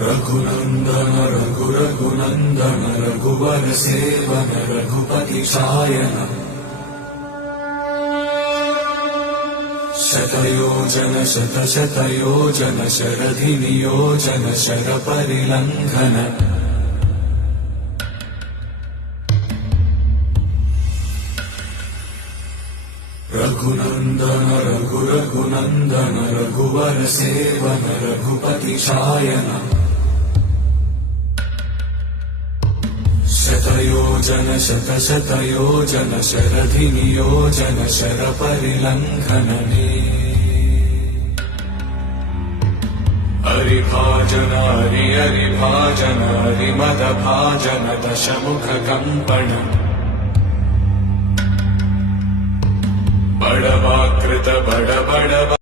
रघुनन्दन रघुनन्दन रघुवर seven Raghupati Shayan शतयोजन शतशतयोजन शरधि नियोजन शरपरिलङ्घन रघुनन्दन रघुनन्दन रघुवर seven Raghupati Shayan शतयोजन शतशतयोजन शरधि नियोजन शरपरिलङ्घन हरिभाजन हरिभाजन हरिमदभाजन दशमुख कम्पण बड़वाकृत बड़